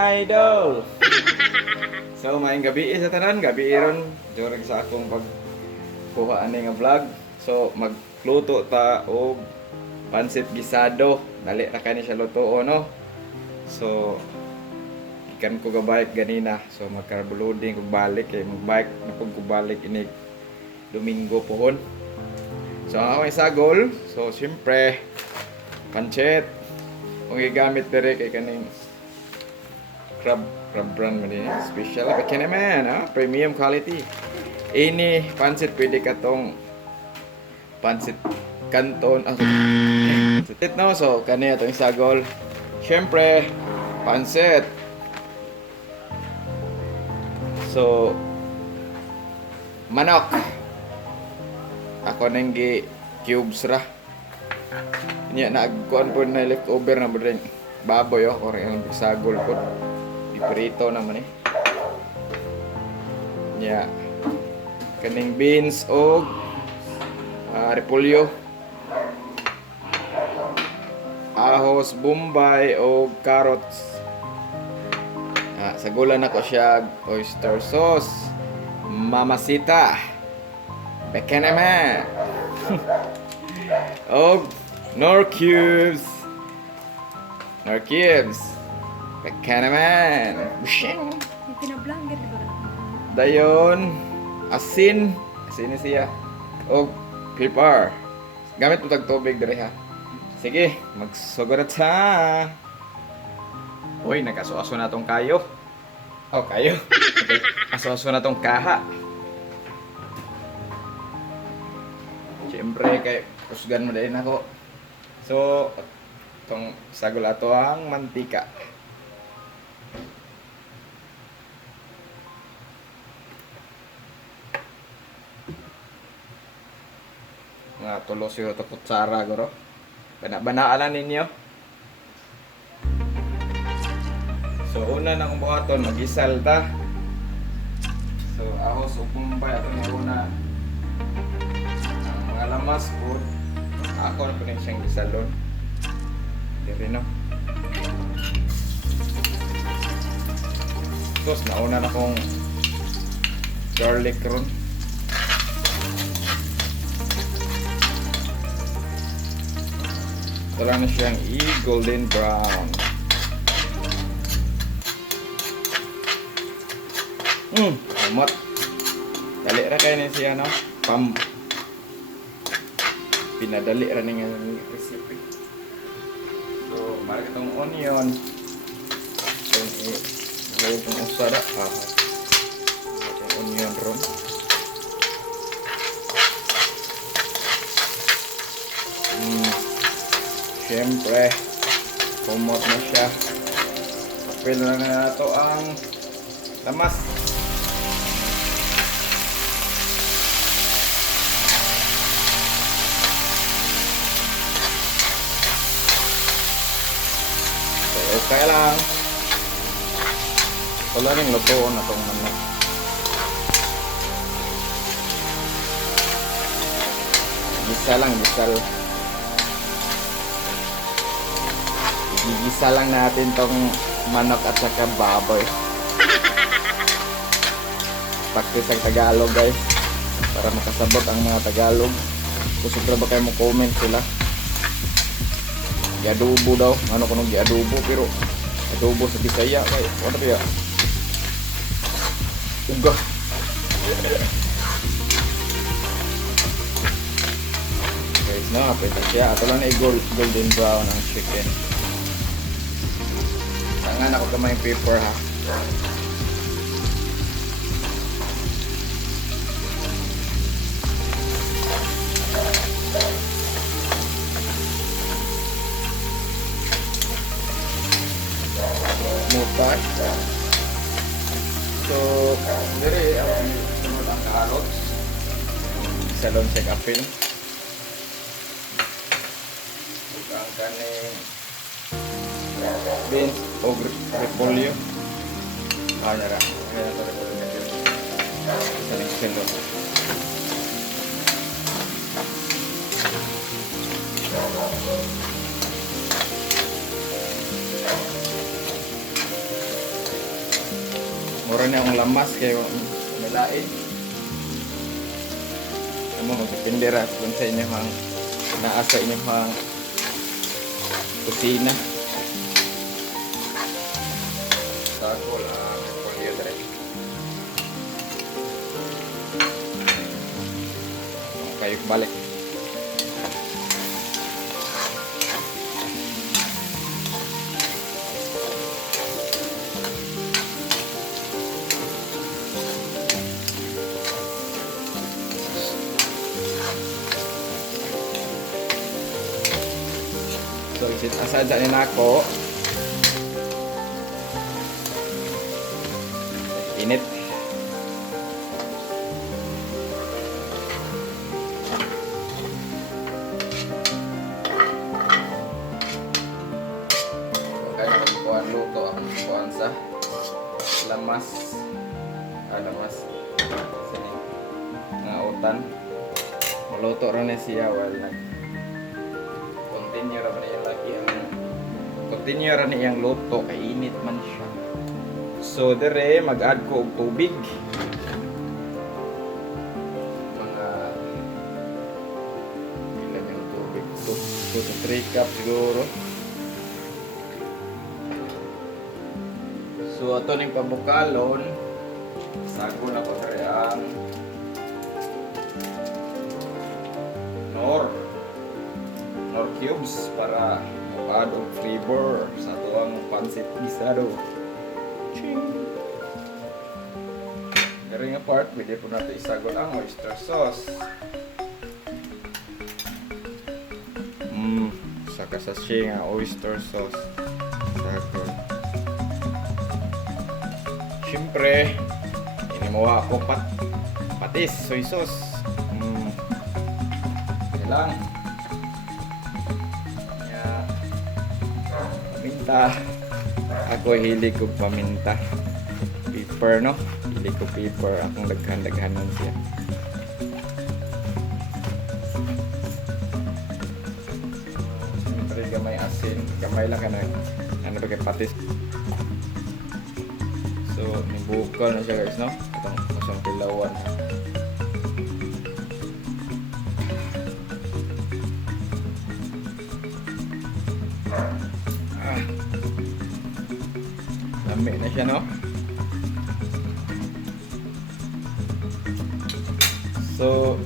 idol. So maayong gabi sa tanan, gabi ron during sa akong pagkuha ani nga vlog. So magluto ta og pansit gisado. Dali ra kani siya luto no. So ikan ko gabalik ganina. So magkarbuloding ko balik kay magbike na pag ko balik ini Domingo pohon. So ako ay sagol. So siyempre pancit kung gigamit dire kay kaning crab brand man din special pa kaya naman premium quality ini pansit pwede ka tong pansit kanton pansit no so kaniya tong sagol syempre pansit so manok ako nang gi cubes ra niya naagkuan po na leftover na mo rin baboy or yung sagol ko prito naman nya kaning beans o repolyo ahos bombay o carrots sagulan ako siya oyster sauce mamasita beka naman o nor cubes beka naman Pinablanger di ba? dayon asin siya o pepper gamit mo tag tubig dire ha sige magsugod ta uy nagkaso-aso na tong kayo kayo aso-aso na tong kaha siyempre kay kusgan mo din ako so tong sagol ato ang mantika nga tulos yung ito kutsara guro banaalan ninyo so una nang buhaton magisal ta so ahos upumbay ato na una ang mga lamas po ako na po rin siyang gisalon diri no tapos nauna na kong garlic ron ito lang na siyang golden brown. Amat. Dali ra kayo na siya, no? Pinadali ra nga recipe. So, mara ka itong onion. Itong usara. Itong onion ron. Siyempre, kumot na siya. Kapil na na ito ang lamas. So, okay lang. Wala rin lutoon na itong manok. Gisal. Gigisa lang natin tong manok at saka baboy. Practice ang Tagalog guys para makasabot ang mga Tagalog. Kusog na ba kayo mo comment sila giadobo daw ano ko nung giadobo pero adobo sa Bisaya kay ano ba ya uga guys na pwede siya ato lang na golden brown ang chicken. Tangan ako kamay paper ha. Mutar. So, dire ang sunod ang carrots. Salon sa kapil. Ang kaning beans o repolyo. Nyara. Ngayon ito repolyo natin. Saling silo. Mura na akong lamas kayo umilain. Amo magdepende ra kung sa inyo hang naa sa inyo hang kusina. Tako lang polio dire. Kayo balik. So, asad sa nako. Init. Kaya magkuhan luto ang kuhan sa lamas. Lamas. Sini. Nga utan. Maluto rin na siya while continue ra niya lagi ang continue ra niya ang luto kay init man siya. So dire mag-add ko og tubig. Mga ilan yung tubig to? 2 to 3 cup siguro. So ato ning pabukalon sago na ko dire ang nor cubes para mag-add og flavor sa tuwang pancit gisado. Dari nga part, pwede po natin isagol ang oyster sauce. Saka sachet nga oyster sauce. Sagol. Siyempre, inimuha ko patis, soy sauce. Lang. Paminta. Ako hilig ko paminta. Pepper, no? Hilig ko pepper. Akong daghan-daghanan siya. Siyempre gamay asin. Gamay lang ka na. Ano ba kay patis? So, nibukal na siya guys, no? Itong masang kilawan. Lami na siya, no? So,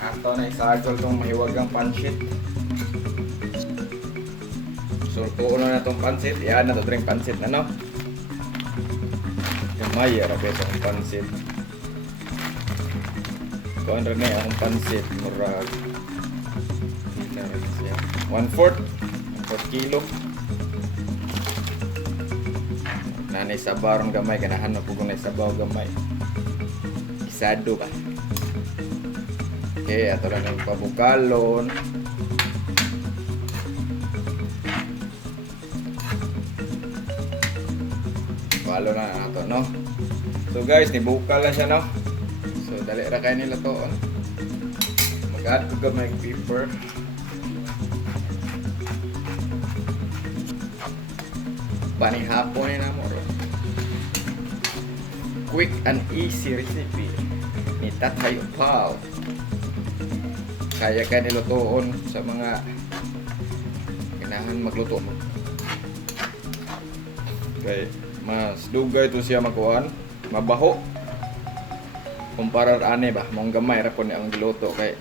ato na isagol itong mahiwagang pansit. So, tuuno na itong pansit. Yan na ito rin pansit na, no? Gamay, arabi itong pansit. Kuhan rin na yung pansit. Murag 1/4 kilo. Nanay sabaw ang gamay, ganahan na po kung naisabaw gamay. Isado ba? Okay, ato lang yung pabukalon. Palo na ato, no? So guys, nibukal na siya, no? So dali ra kayo nila to, no? Mag-add ko gamay pepper. Panihapon na mo. Quick and easy recipe ni Tatay Pao. Kaya ka nilutoon sa mga kailangan magluto mo. Okay, mas dugay ito siya makuhaan, mabaho. Kumparar ane ba, mong gamay ra po ni ang giluto kay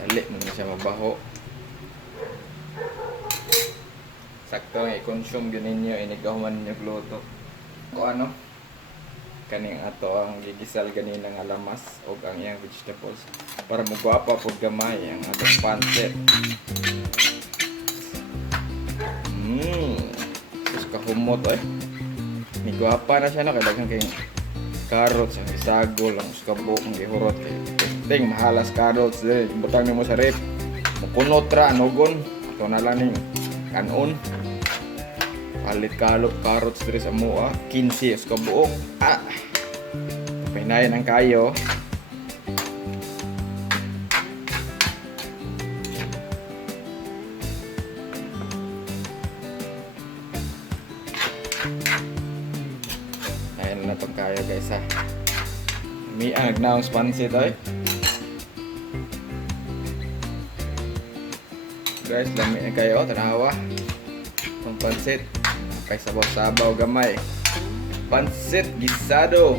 dali mo siya mabaho. Sakto nga i-consume ganin nyo, inigahuman ninyo gluto. O ano, kaning ato ang gigisal ganina nga lamas o ang iyang vegetables para magwapa po gamay ang atong pancit. Sus kahumot eh. Migwapa na siya, no? Kailangan kayong carrots, ang isagol, ang skabo, ang ihurot kay ting mahalas carrots eh. Butang nimo sa rep. Mukunot ra anogon. Ito na lang ning kanon. Palit kalop carrots diri sa mua, 15 sa kabuok. Pinayan ang kayo. Ayan na tong kayo guys ha. Miag na ang spansit oy. Guys, lami na kayo, tanawa. Itong pansit. Kay sabaw-sabaw gamay. Pansit gisado.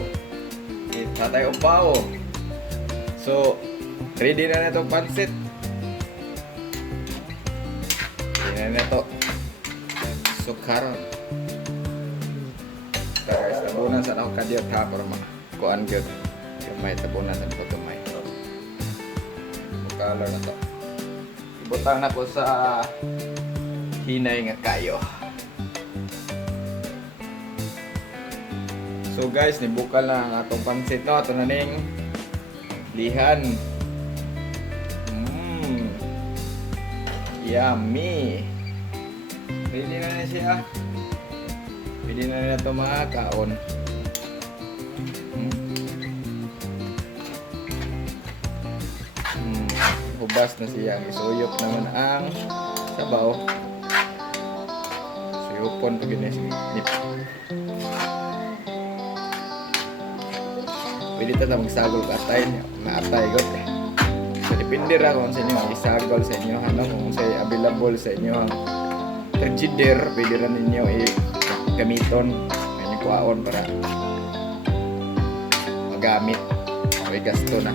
Tatay upaw. So, ready na itong pansit. Ready na ito. Sukar. Guys, tabunan sa ako kadiyot ha para kuan gyud. Gamay tabunan sa ko gamay. Mukala na to. Ibutang na ko sa hinay nga kayo. So guys, nibukal na ang atong pansit no. Ito na ning lihan. Yummy. Ready na siya. Pwede na nila ito mga kaon. Hubas na siya. Isuyop naman ang sabaw. Suyupon pag yun nip. Pwede ito na magsagol ka atay. Naatay got eh. So depende ra kung sa inyo ang isagol sa inyo. Ano kung sa'yo available sa inyo ang frigidaire. Pwede ra ninyo gamiton ang kuwaon para magamit. May gasto na.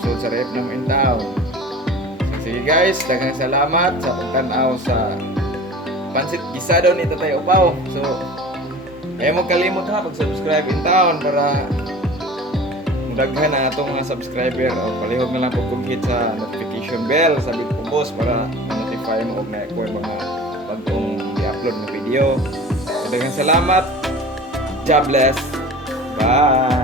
So sa rep ng intaw. So, sige guys, daghang salamat sa pagtanaw sa pansit gisado ni Tatay Upaw. So, ayaw mo kalimot ha pag-subscribe in town para daghan na atong mga subscriber o palihog na lang pag-hit sa notification bell sa bit ko boss para ma-notify mo og na ko mga bagong i-upload na video. So, daghang salamat. God bless. Bye.